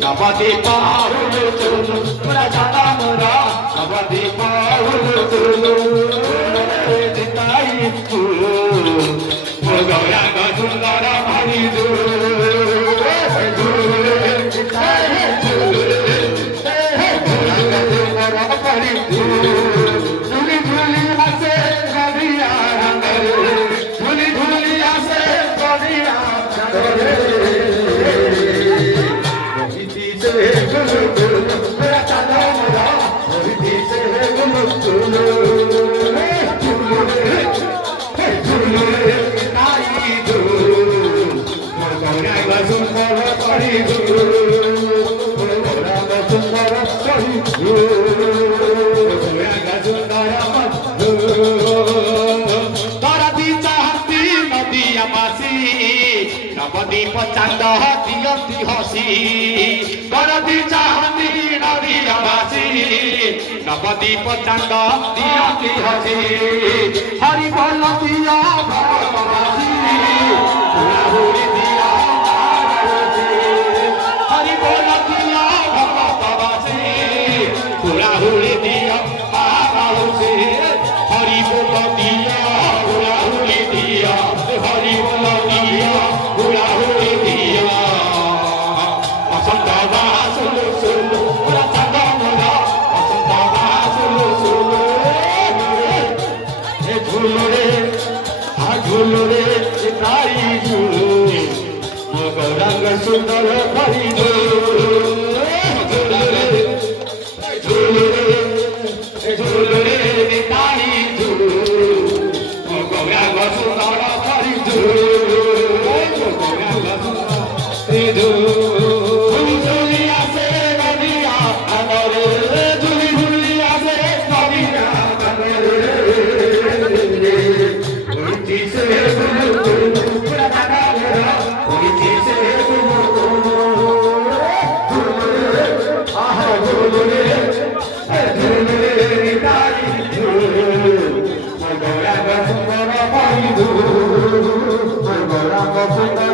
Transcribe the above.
Nobody power to Radhamara, nobody power to Mogoranga Sundara Maridu. Nobody pachanda diyanti hasi, Garadi chahandi nadiya basi. Nobody pachanda diyanti hasi, Hari bola diya basi, Huri diya basi, Hari bola diya basi, Huri diya basi, Hari bola diya, Huri diya, Hari bola diya. Sundar Paridu, Zulure Nitaidu, Mogoranga Sundar Paridu, Mogoranga Sundar Paridu. Julia se Nadia, Amore, Julia se Nadia, Amore, Unti se Thank you.